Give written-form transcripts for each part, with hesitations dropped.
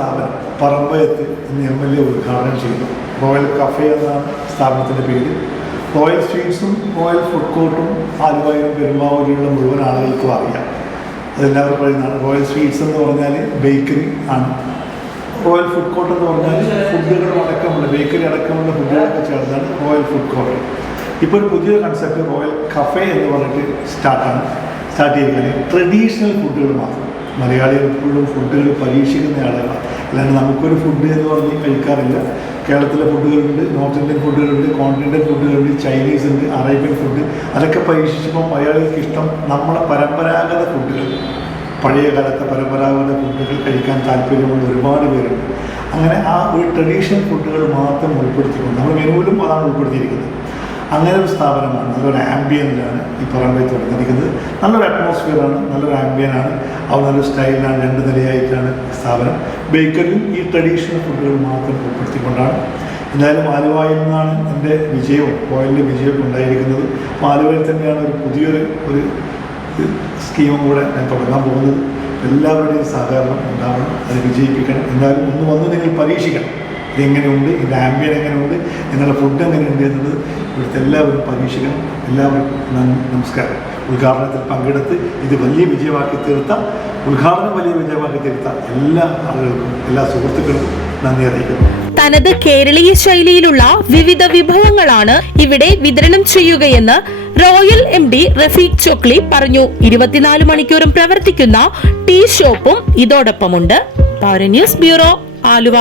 സ്ഥാപനം പറമ്പയത്ത് ഇന്ന് MLA ഉദ്ഘാടനം ചെയ്തു. റോയൽ കഫേ എന്നാണ് സ്ഥാപനത്തിൻ്റെ പേര്. റോയൽ സ്വീറ്റ്സും റോയൽ ഫുഡ് കോർട്ടും ആലുവയിലും പെരുമ്പാവൂരിലുള്ള മുഴുവൻ ആളുകൾക്കും അറിയാം. അതെല്ലാവരും പറയുന്നതാണ്. റോയൽ സ്വീറ്റ്സ് എന്ന് പറഞ്ഞാൽ ബേക്കറി ആണ്. റോയൽ ഫുഡ് കോർട്ട് എന്ന് പറഞ്ഞാൽ ഫുഡുകൾ അടക്കമുള്ള ബേക്കറി അടക്കമുള്ള ഫുഡുകളൊക്കെ ചേർന്നാണ് റോയൽ ഫുഡ് കോർട്ട്. ഇപ്പോൾ ഒരു പുതിയ കൺസെപ്റ്റ് റോയൽ കഫേ എന്ന് പറഞ്ഞിട്ട് സ്റ്റാർട്ട് ചെയ്തിരിക്കുന്നത് ട്രഡീഷണൽ ഫുഡുകൾ മാത്രം. മലയാളികൾ എപ്പോഴും ഫുഡുകൾ പരീക്ഷിക്കുന്ന ആളുകളാണ്. അല്ലാണ്ട് നമുക്കൊരു ഫുഡ് എന്ന് പറഞ്ഞ് കഴിക്കാറില്ല. കേരളത്തിലെ ഫുഡുകളുണ്ട്, നോർത്ത് ഇന്ത്യൻ ഫുഡുകളുണ്ട്, കോണ്ടിനെൻ്റൽ ഫുഡുകളുണ്ട്, ചൈനീസ് ഉണ്ട്, അറേബ്യൻ ഫുഡ്. അതൊക്കെ പരീക്ഷിച്ചപ്പോൾ മലയാളികൾക്ക് ഇഷ്ടം നമ്മുടെ പരമ്പരാഗത ഫുഡുകൾ, പഴയ കാലത്തെ പരമ്പരാഗത ഫുഡുകൾ കഴിക്കാൻ താല്പര്യമുള്ള ഒരുപാട് പേരുണ്ട്. അങ്ങനെ ആ ഒരു ട്രഡീഷണൽ ഫുഡുകൾ മാത്രം ഉൾപ്പെടുത്തിക്കൊണ്ട് നമ്മുടെ മെനുവിലും അതാണ് ഉൾപ്പെടുത്തിയിരിക്കുന്നത്. അങ്ങനെ ഒരു സ്ഥാപനമാണ്. നല്ലൊരു ആംബിയനിലാണ് ഈ പറമ്പിൽ തുടങ്ങിയിരിക്കുന്നത്. നല്ലൊരു അറ്റ്മോസ്ഫിയറാണ്, നല്ലൊരു ആംബിയനാണ്. അത് നല്ലൊരു സ്റ്റൈലിലാണ്. 2 നിലയായിട്ടാണ് സ്ഥാപനം. ബേക്കറിയും ഈ ട്രഡീഷണൽ ഫുഡുകൾ മാത്രം ഉൾപ്പെടുത്തിക്കൊണ്ടാണ്. എന്തായാലും ആലുവയിൽ നിന്നാണ് എൻ്റെ വിജയവും റോയലിൻ്റെ വിജയമൊക്കെ ഉണ്ടായിരിക്കുന്നത്. ആലുവയിൽ തന്നെയാണ് ഒരു പുതിയൊരു സ്കീമും കൂടെ ഞാൻ തുടങ്ങാൻ പോകുന്നത്. എല്ലാവരുടെയും സഹകരണം ഉണ്ടാവണം, അത് വിജയിപ്പിക്കണം. എന്തായാലും ഒന്ന് വന്ന് നിങ്ങൾ പരീക്ഷിക്കണം. ഇതെങ്ങനെയുണ്ട്, ഇതിൻ്റെ ആംബിയൻ എങ്ങനെയുണ്ട്, നിങ്ങളുടെ ഫുഡ് എങ്ങനെയുണ്ട് എന്നത് ഇവിടുത്തെ എല്ലാവരും പരീക്ഷിക്കണം. എല്ലാവർക്കും നമസ്കാരം. ഉദ്ഘാടനത്തിൽ പങ്കെടുത്ത് ഇത് വലിയ വിജയമാക്കി തീർത്ത എല്ലാ ആളുകൾക്കും, എല്ലാ സുഹൃത്തുക്കൾക്കും നന്ദി അറിയിക്കുന്നു. തനത് കേരളീയ ശൈലിയിലുള്ള വിവിധ വിഭവങ്ങളാണ് ഇവിടെ വിതരണം ചെയ്യുകയെന്ന് റോയൽ MD റഫീഖ് ചോക്ലി പറഞ്ഞു. 24 മണിക്കൂറും പ്രവർത്തിക്കുന്ന ടീ ഷോപ്പും ഇതോടൊപ്പമുണ്ട്. Power news bureau, Aluva.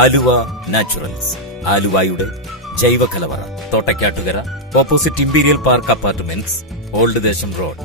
Aluva naturals, ആലുവയുടെ ജൈവ കലവറ, Thottakkattukara, opposite imperial park apartments, old Desom road.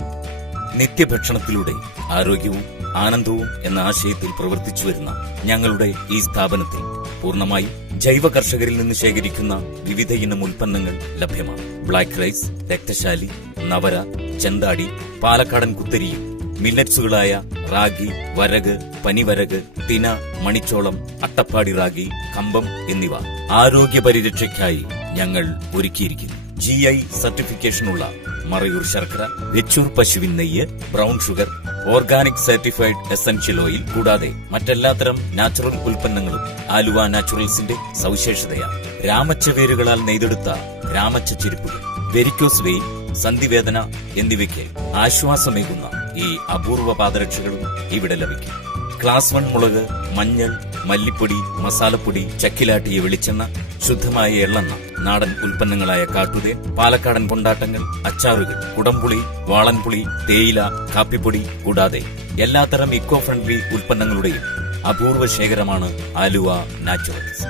നിത്യഭക്ഷണത്തിലൂടെ ആരോഗ്യവും ആനന്ദവും എന്ന ആശയത്തിൽ പ്രവർത്തിച്ചു വരുന്ന ഞങ്ങളുടെ ഈ സ്ഥാപനത്തിൽ പൂർണ്ണമായും ജൈവ കർഷകരിൽ നിന്ന് ശേഖരിക്കുന്ന വിവിധ ഇനം ഉൽപ്പന്നങ്ങൾ ലഭ്യമാണ്. ബ്ലാക്ക് റൈസ്, രക്തശാലി, നവര, ചെന്താടി, പാലക്കാടൻ കുത്തരിയും മില്ലറ്റ്സുകളായ റാഗി, വരക്, പനിവരക്, തിന, മണിച്ചോളം, അട്ടപ്പാടി റാഗി, കമ്പം എന്നിവ ആരോഗ്യ പരിരക്ഷയ്ക്കായി ഞങ്ങൾ ഒരുക്കിയിരിക്കുന്നു. GI സർട്ടിഫിക്കേഷനുള്ള മറയൂർ ശർക്കര, വെച്ചൂർ പശുവിൻ നെയ്യ്, brown sugar, organic certified essential oil കൂടാതെ മറ്റെല്ലാത്തരം നാച്ചുറൽ ഉൽപ്പന്നങ്ങളും ആലുവ നാച്ചുറൽസിന്റെ സവിശേഷതയാണ്. രാമച്ച വേരുകളാൽ നെയ്തെടുത്ത രാമച്ച ചെരുപ്പുകൾ, വെരിക്കോസ് വെയിൻ, സന്ധിവേദന എന്നിവയ്ക്ക് ആശ്വാസമേകുന്ന ഈ അപൂർവ പാദരക്ഷകളും ഇവിടെ ലഭിക്കും. ക്ലാസ് 1 മുളക്, മഞ്ഞൾ, മല്ലിപ്പൊടി, മസാലപ്പൊടി, ചക്കിലാട്ടിയ വെളിച്ചെണ്ണ, ശുദ്ധമായ എള്ളെണ്ണ, നാടൻ ഉൽപ്പന്നങ്ങളായ കാട്ടുതേൻ, പാലക്കാടൻ കൊണ്ടാട്ടങ്ങൾ, അച്ചാറുകൾ, കുടംപുളി, വാളൻപുളി, തേയില, കാപ്പിപ്പൊടി കൂടാതെ എല്ലാത്തരം ഇക്കോ ഫ്രണ്ട്ലി ഉൽപ്പന്നങ്ങളുടെയും അപൂർവ ശേഖരമാണ് ആലുവ നാച്ചുറൽസ്.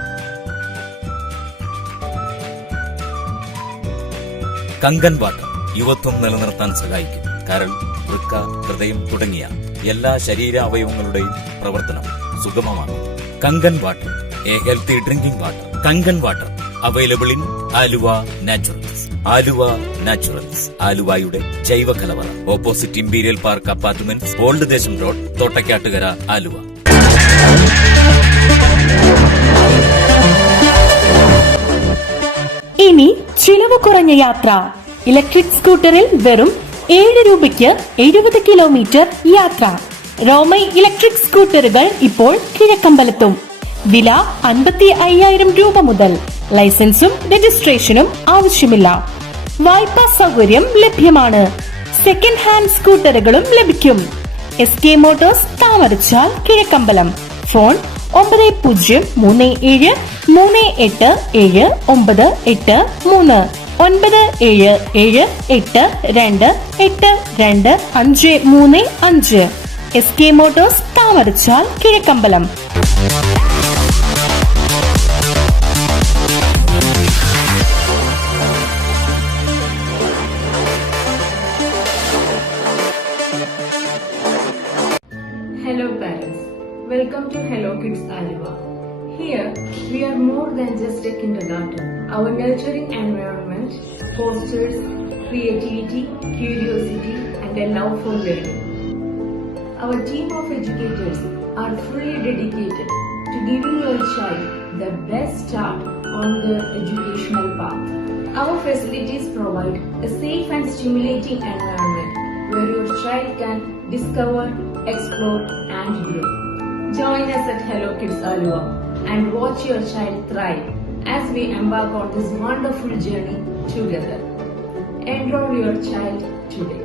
കങ്കൻ വാട്ടർ യുവത്വം നിലനിർത്താൻ സഹായിക്കും. കരൾ, വൃക്ക, ഹൃദയം തുടങ്ങിയ എല്ലാ ശരീരാവയവങ്ങളുടെയും പ്രവർത്തനം സുഗമമാകും. Kangen water, a healthy drinking water. Kangen water available in Aluva Naturals. Aluva naturals, ആലുവയുടെ ജൈവ കലവറ, opposite imperial park apartments, old Desom Road, Thottakkattukara, Aluva. ഇനി ചിലവ് കുറഞ്ഞ യാത്ര. ഇലക്ട്രിക് സ്കൂട്ടറിൽ വെറും 7 രൂപയ്ക്ക് 70 കിലോമീറ്റർ യാത്ര. റോമൈ ഇലക്ട്രിക് സ്കൂട്ടറുകൾ ഇപ്പോൾ കിഴക്കമ്പലത്തും. വില 55,000 രൂപ മുതൽ. ലൈസൻസും രജിസ്ട്രേഷനും ആവശ്യമില്ല. വായ്പാ സൗകര്യം ലഭ്യമാണ്. സെക്കൻഡ് ഹാൻഡ് സ്കൂട്ടറുകളും ലഭിക്കും. SK Motors, Thamarachal, Kizhakkambalam. Phone 9030387983 9778225235. SK Motors, Thamarachal, Kizhakkambalam. Hello parents, welcome to Hello Kids Aluva. Here we are more than just a kindergarten. Our nurturing environment fosters creativity, curiosity and a love for learning. Our team of educators are fully dedicated to giving your child the best start on their educational path. Our facilities provide a safe and stimulating environment where your child can discover, explore and grow. Join us at Hello Kids Aluva and watch your child thrive as we embark on this wonderful journey together. Enroll your child today.